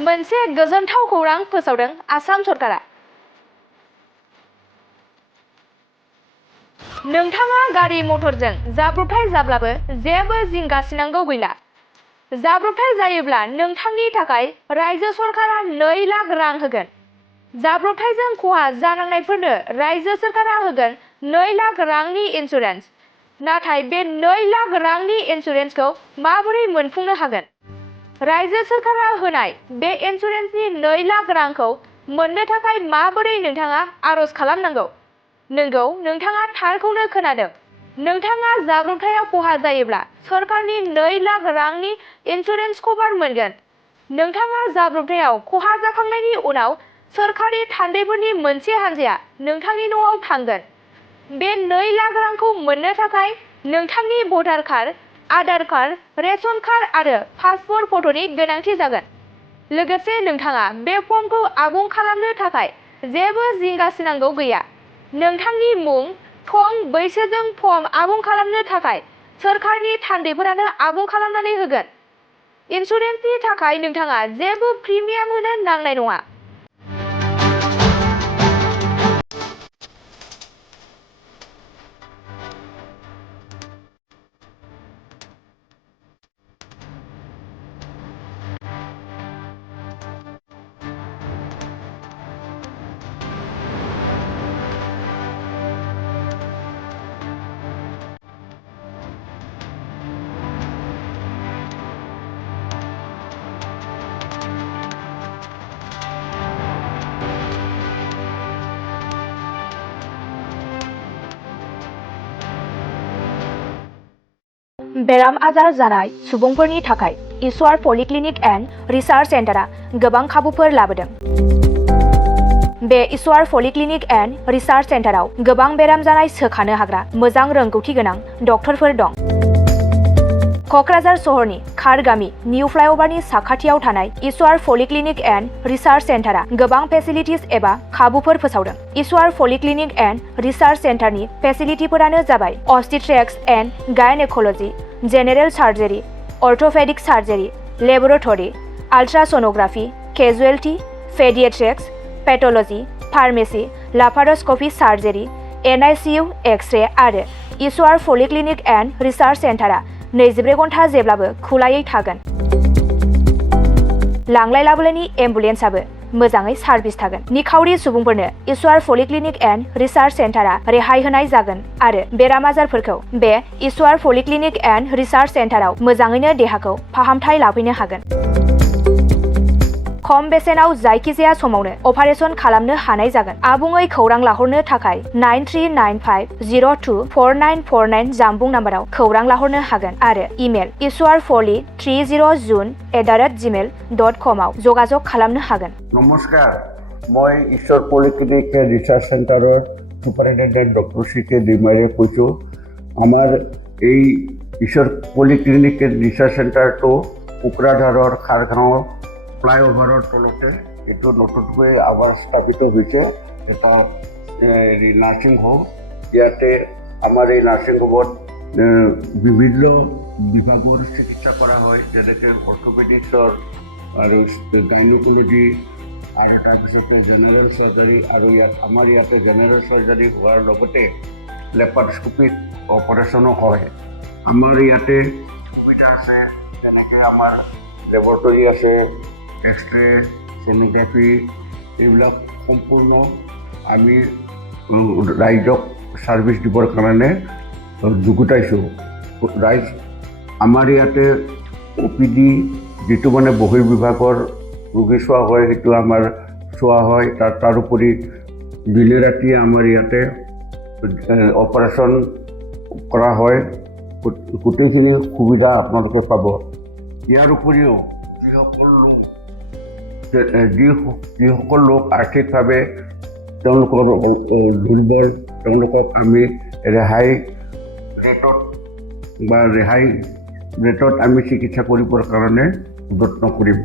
मोनसे गोजोनथाव खौरां फोसावदों आसाम सरकारा। नोंथाङा गारि मटरजों जाब्रबथाय जाब्लाबो जेबो जिंगासिनांगौ गैला। जाब्रबथाय जायोब्ला नोंथांनि थाखाय रायजो सरकारा 2 लाख रां होगोन। जाब्रबथायजों खहा जानांनायफोरनो रायजो सरकारा होगोन 2 लाख रांनि इन्सुरेन्स। नाथाय बे 2 लाख रांनि इन्सुरेन्सखौ माबोरै मोनफुंनो हागोन? रायजो सरकारा होनाय बे इन्सुरेन्सनि 2 लाख रांखौ मोननो थाखाय माबोरै नोंथाङा आर'ज खालामनांगौ? नंगौ, नोंथाङा थारखौनो खोनादों। नोंथाङा जाब्रबथायाव खहा जायोब्ला सरकारनि 2 लाख रांनि इन्सुरेन्स कभार मोनगोन। नोंथाङा जाब्रबथायाव खहा जाखांनायनि उनाव सोरखारि थान्दैफोरनि मोनसे हानजाया नोंथांनि न'आव थांगोन। बे 2 लाख रांखौ मोननो थाखाय नोंथांनि भटार card, Aadhaar card, ration card आरो पासपोर्ट फट'नि गोनांथि जागोन। लोगोसे नोंथाङा बे फर्मखौ आबुं खालामनो थाखाय जेबो जिंगासिनांगौ गैया। नोंथांनि मुं, थं, बैसोजों फर्म आबुं खालामनो थाखाय सोरखारनि थान्दैफोरानो आबुं खालामनानै होगोन। इन्सुरेन्सनि थाखाय नोंथाङा जेबो प्रिमियाम होनो नांनाय नङा। बेराम आजार जानाय सुबुंफोरनि थाखाय ईश्वर पलिक्लिनिक एन्ड रिसार्च सेन्टारा गोबां खाबुफोर लाबोदों। बे ईश्वर पलिक्लिनिक एन्ड रिसार्च सेन्टाराव गोबां बेराम जानाय सोखानो हाग्रा मोजां रोंगौथि गोनां डक्टरफोर दं। क'क्राझार सहरनि खारगामि निउ फ्लाइअभारनि साखाथियाव थानाय ईश्वर पलिक्लिनिक एन्ड रिसार्च सेन्टारा गोबां फेसिलिटिज एबा खाबुफोर फोसावदों। ईश्वर पलिक्लिनिक एन्ड रिसार्च सेन्टारनि फेसिलिटिफोरानो जाबाय obstetrics and gynaecology, general surgery, orthopaedic surgery, laboratory, ultrasonography, casualty, paediatrics, pathology, pharmacy, laparoscopy surgery, NICU, x ray आरो ईश्वर पलिक्लिनिक एन्ड रिसार्च सेन्टारा 24 घन्टा जेब्लाबो खुलायै थागोन। लांलाय लाबोलायनि एम्बुलेन्सआबो मोजाङै सार्भिस थागोन। निखावरि सुबुंफोरनो ईश्वर पलिक्लिनिक एन्ड रिसार्च सेन्टारा रेहाय होनाय जागोन आरो बेराम आजारफोरखौ बे ईश्वर पलिक्लिनिक एन्ड रिसार्च सेन्टाराव मोजाङैनो देहाखौ फाहामथाय लाफैनो हागोन। खम बेसेनाव जायखिजाया समावनो अपारेशन खालामनो हानाय जागोन। आबुङै खौरां लाहरनो थाखाय 9395024949 जानबुं नाम्बाराव खौरां लाहरनो हागोन आरो इमेल ishwarpoli30june@gmail.com आव जगाजग खालामनो हागोन। नमस्कार, মই ঈশ্বৰ পলিক্লিনিক ৰিচাৰ্চ চেণ্টাৰৰ সুপাৰিনটেণ্ডেণ্ট ডক্টৰ CK ডিমাৰীয়ে কৈছোঁ। আমাৰ এই ঈশ্বৰ পলিক্লিনিক ৰিচাৰ্চ চেণ্টাৰটো কোকৰাঝাৰৰ খাৰগাঁও ফ্লাইঅভাৰৰ তলতে এইটো নতুনকৈ আমাৰ স্থাপিত হৈছে এটা নাৰ্ছিং হোম। ইয়াতে আমাৰ এই নাৰ্ছিং হোমত বিভিন্ন বিভাগৰ চিকিৎসা কৰা হয়, যেনেকৈ অৰ্থ'পেডিক্সৰ আৰু গাইনক'লজি আৰু তাৰপিছতে জেনেৰেল চাৰ্জাৰী, আৰু আমাৰ ইয়াতে জেনেৰেল চাৰ্জাৰী হোৱাৰ লগতে লেপাৰস্কোপিক অপাৰেশ্যনো হয়। আমাৰ ইয়াতে সুবিধা আছে, যেনেকৈ আমাৰ লেবৰেটৰী আছে, এক্স-ৰে, ছ'নোগ্ৰাফী, এইবিলাক সম্পূৰ্ণ আমি ৰাইজক ছাৰ্ভিচ দিবৰ কাৰণে যুগুতাইছোঁ। আমাৰ ইয়াতে OPD যিটো মানে বহিৰ্বিভাগৰ ৰোগী চোৱা হয়, সেইটো আমাৰ চোৱা হয়। তাৰোপৰি দিনে ৰাতিয়ে আমাৰ ইয়াতে অপাৰেশ্যন কৰা হয়। গোটেইখিনি সুবিধা আপোনালোকে পাব। ইয়াৰ উপৰিও যিসকল লোক আৰ্থিকভাৱে তেওঁলোকৰ দুৰ্বল, তেওঁলোকক আমি ৰেহাই ৰেটত আমি চিকিৎসা কৰিবৰ কাৰণে যত্ন কৰিম।